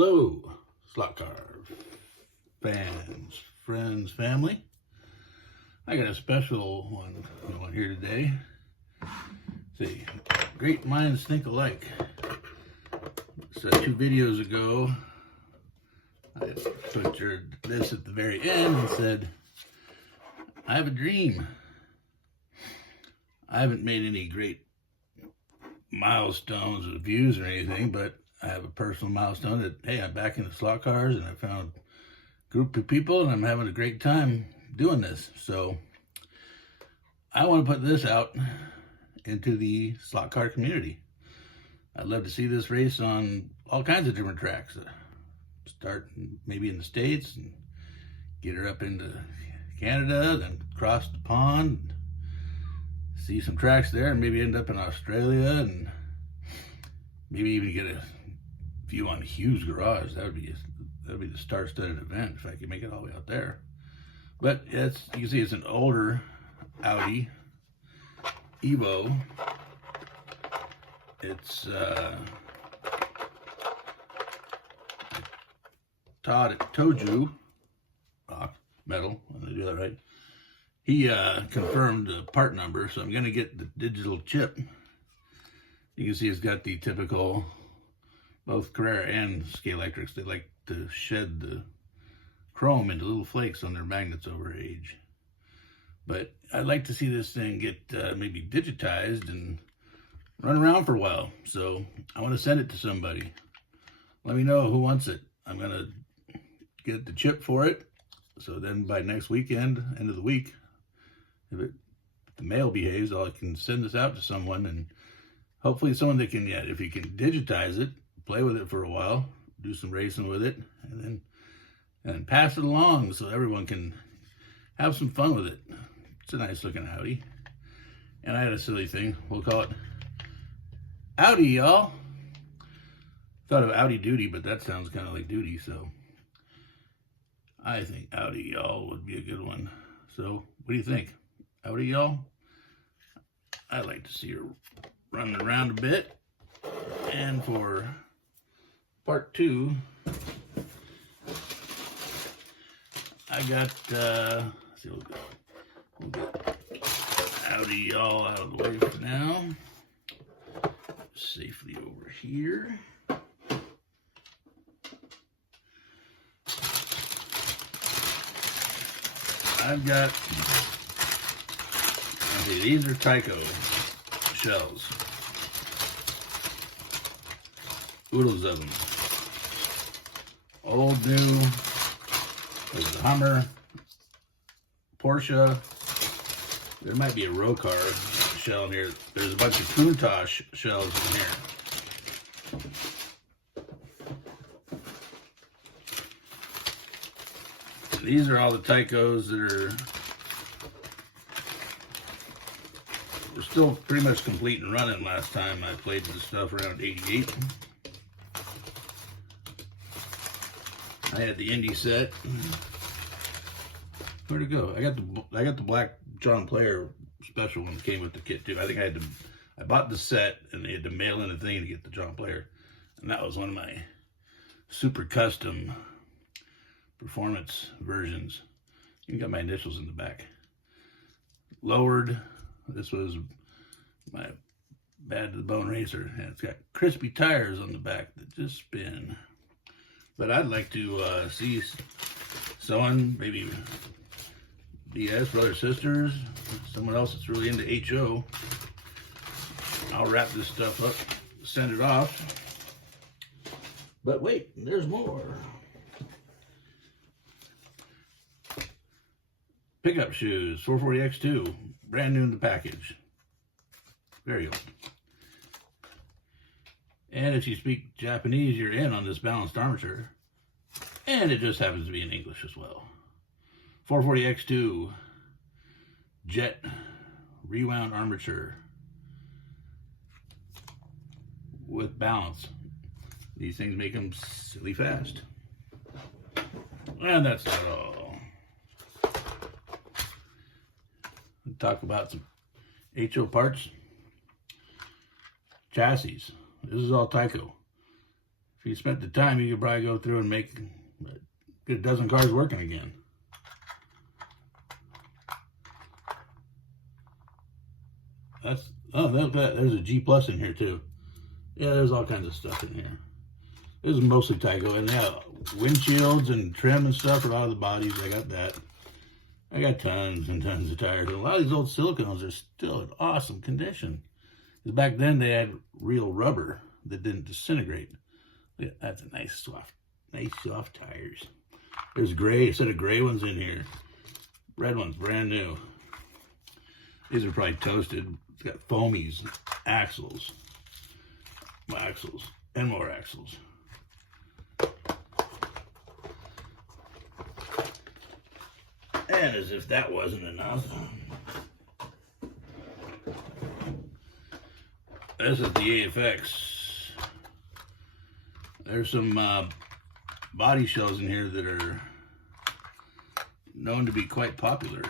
Hello, slot car fans, friends, family. I got a special one going here today. See, great minds think alike. So 2 videos ago, I put this at the very end and said, I have a dream. I haven't made any great milestones or views or anything, but I have a personal milestone that, hey, I'm back into slot cars and I found a group of people and I'm having a great time doing this. So I want to put this out into the slot car community. I'd love to see this race on all kinds of different tracks. Start maybe in the States and get her up into Canada, then cross the pond, see some tracks there, and maybe end up in Australia, and maybe even get a view on Hugh's garage. That'd be the star-studded event if I could make it all the way out there. But you can see it's an older Audi Evo. It's Toju metal. I'm gonna do that right. He confirmed the part number, so I'm gonna get the digital chip. You can see it's got the typical, both Carrera and Scalextrics, they like to shed the chrome into little flakes on their magnets over age. But I'd like to see this thing get maybe digitized and run around for a while. So I want to send it to somebody. Let me know who wants it. I'm going to get the chip for it. So then by next weekend, end of the week, if the mail behaves, I can send this out to someone, and hopefully someone that can, if you can digitize it, play with it for a while, do some racing with it, and then pass it along so everyone can have some fun with it. It's a nice looking Audi. And I had a silly thing. We'll call it Audi Y'all. Thought of Audi Duty, but that sounds kind of like duty, so I think Audi Y'all would be a good one. So what do you think? Audi Y'all? I'd like to see her running around a bit. And for part 2, I got, let's see, we'll get Audi Y'all out of the way for now. Safely over here. I've got, okay, these are Tyco shells. Oodles of them. Old, new, there's a Hummer, Porsche. There might be a Rocar shell in here. There's a bunch of Countach shells in here. These are all the Tycos that were still pretty much complete and running last time I played this stuff around 88. I had the Indy set. Where'd it go? I got the black John Player special one that came with the kit too. I think I bought the set and they had to mail in a thing to get the John Player. And that was one of my super custom performance versions. You got my initials in the back. Lowered. This was my Bad to the Bone racer. And it's got crispy tires on the back that just spin. But I'd like to see someone, maybe BS, brothers, sisters, someone else that's really into HO. I'll wrap this stuff up, send it off. But wait, there's more. Pickup shoes, 440X2, brand new in the package. Very old. And if you speak Japanese, you're in on this balanced armature. And it just happens to be in English as well. 440X2 jet rewound armature with balance. These things make them silly fast. And that's not all. We'll talk about some HO parts. Chassis. This is all Tyco. If you spent the time, you could probably go through and get a dozen cars working again. There's a G Plus in here too. Yeah, there's all kinds of stuff in here. This is mostly Tyco, and yeah, windshields and trim and stuff for a lot of the bodies. I got that. I got tons and tons of tires. And a lot of these old silicones are still in awesome condition. Because back then they had real rubber that didn't disintegrate. Yeah, that's a nice soft tires. There's a set of gray ones in here. Red one's brand new. These are probably toasted. It's got foamies, axles, and more axles. And as if that wasn't enough, this is the AFX. There's some body shells in here that are known to be quite popular.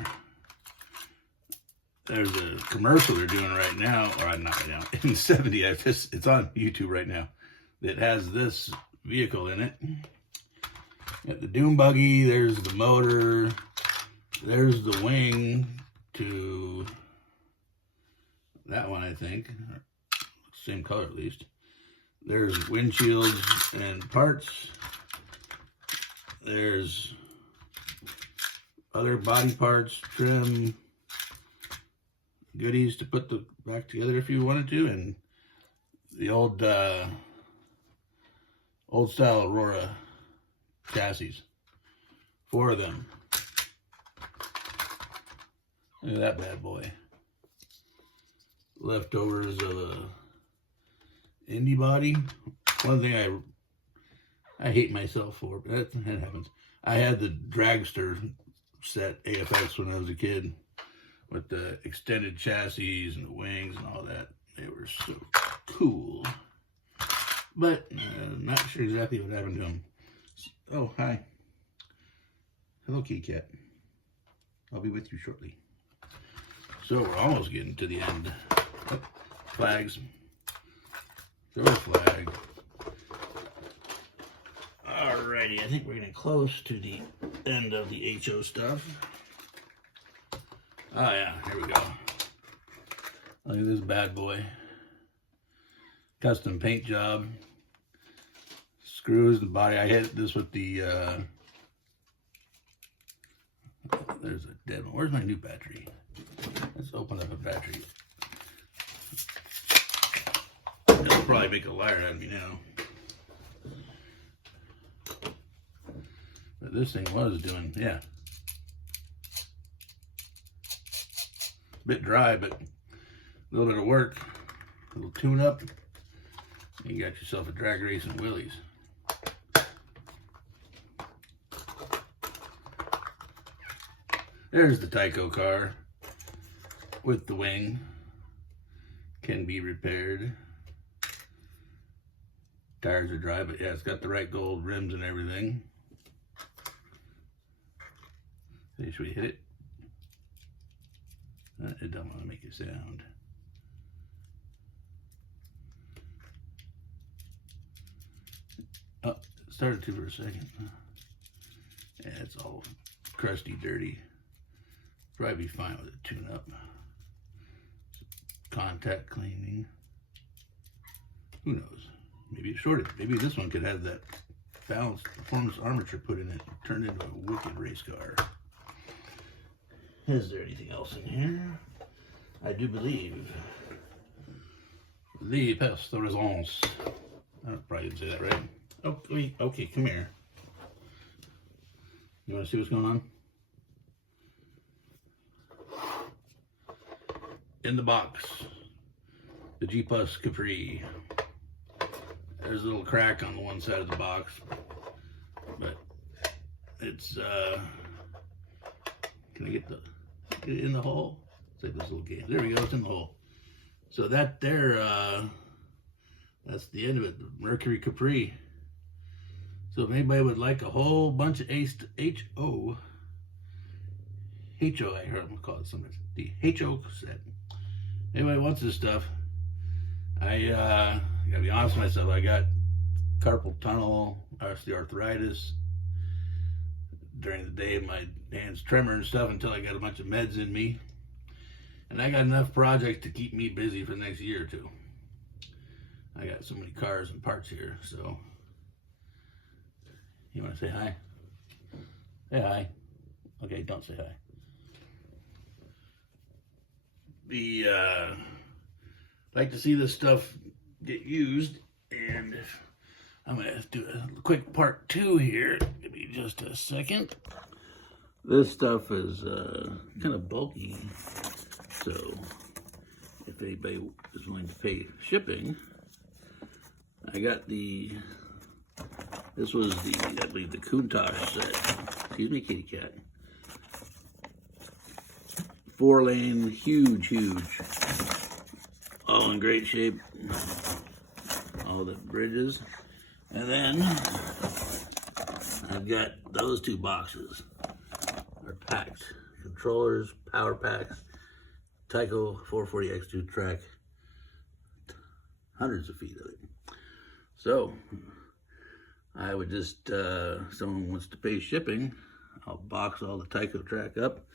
There's a commercial they're doing right now, or not right now, in 70, it's on YouTube right now, that has this vehicle in it. Got the dune buggy, there's the motor, there's the wing to that one, I think. Same color at least. There's windshields and parts. There's other body parts, trim, goodies to put the back together if you wanted to, and the old style Aurora chassis. 4 of them. Look at that bad boy. Leftovers of a Indy body. One thing I hate myself for, but that happens. I had the dragster set AFX when I was a kid, with the extended chassis and the wings and all that. They were so cool. But not sure exactly what happened to them. Oh, hi. Hello, kitty cat. I'll be with you shortly. So we're almost getting to the end. Oh, flags. Throw a flag. Alrighty, I think we're getting close to the end of the HO stuff. Oh yeah, here we go. Look at this bad boy. Custom paint job. Screws, the body. I hit this with the, there's a dead one. Where's my new battery? Let's open up a battery. They'll probably make a liar out of me now. But this thing was doing, yeah. Bit dry, but a little bit of work, a little tune up, and you got yourself a drag racing Willys. There's the Tyco car with the wing. Can be repaired. Tires are dry, but yeah, it's got the right gold rims and everything. Should we hit it? It don't want to make a sound. Oh, it started to for a second. Yeah, it's all crusty, dirty. Probably be fine with a tune-up. Contact cleaning. Who knows? Maybe it's shorted. Maybe this one could have that balanced performance armature put in it, turned into a wicked race car. Is there anything else in here? I do believe the pièce de résistance. I probably didn't say that right. Okay, come here. You want to see what's going on? In the box, the G Plus Capri. There's a little crack on the one side of the box, but it's can I get it in the hole? It's like this little game. There we go, it's in the hole. So that there, that's the end of it, the Mercury Capri. So if anybody would like a whole bunch of HO, I heard them call it sometimes, the HO set. Anybody wants this stuff, I gotta be honest with myself, I got carpal tunnel, osteoarthritis. During the day, my hands tremor and stuff until I got a bunch of meds in me. And I got enough projects to keep me busy for the next year or two. I got so many cars and parts here, so. You want to say hi? Say hi. Okay, don't say hi. Like to see this stuff get used, and I'm gonna do a quick part 2 here. Give me just a second. This stuff is kind of bulky, so if anybody is willing to pay shipping, I got this was I believe the Countach set. Excuse me, kitty cat. 4-lane, huge, all in great shape. All the bridges. And then I've got those 2 boxes. Are packed. Controllers, power packs, Tyco 440X2 track. Hundreds of feet of it. So I would just, someone wants to pay shipping, I'll box all the Tyco track up,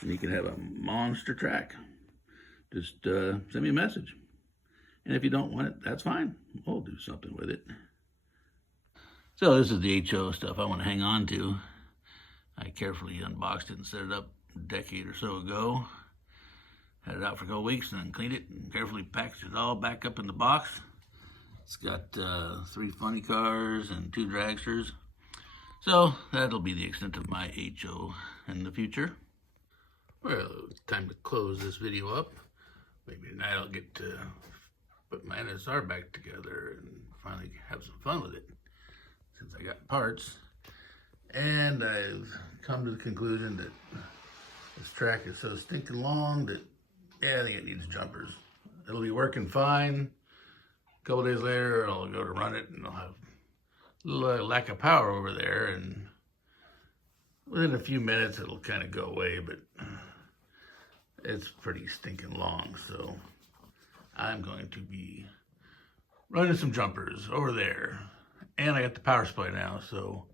and you can have a monster track. Just send me a message. And if you don't want it, that's fine. We'll do something with it. So this is the HO stuff I want to hang on to. I carefully unboxed it and set it up a decade or so ago. Had it out for a couple weeks and then cleaned it and carefully packaged it all back up in the box. It's got 3 funny cars and 2 dragsters. So that'll be the extent of my HO in the future. Well, it's time to close this video up. Maybe tonight I'll get to put my NSR back together and finally have some fun with it, since I got parts. And I've come to the conclusion that this track is so stinking long that, yeah, I think it needs jumpers. It'll be working fine. A couple days later, I'll go to run it and I'll have a little lack of power over there, and within a few minutes it'll kind of go away, but it's pretty stinking long, so I'm going to be running some jumpers over there. And I got the power supply now, so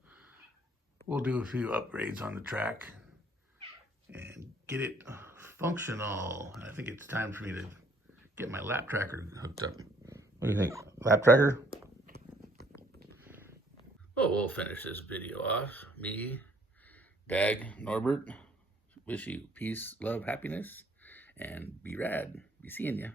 we'll do a few upgrades on the track and get it functional. I think it's time for me to get my lap tracker hooked up. What do you think? Lap tracker? Well, we'll finish this video off. Me, Dag, Norbert, wish you peace, love, happiness, and be rad. Be seeing ya.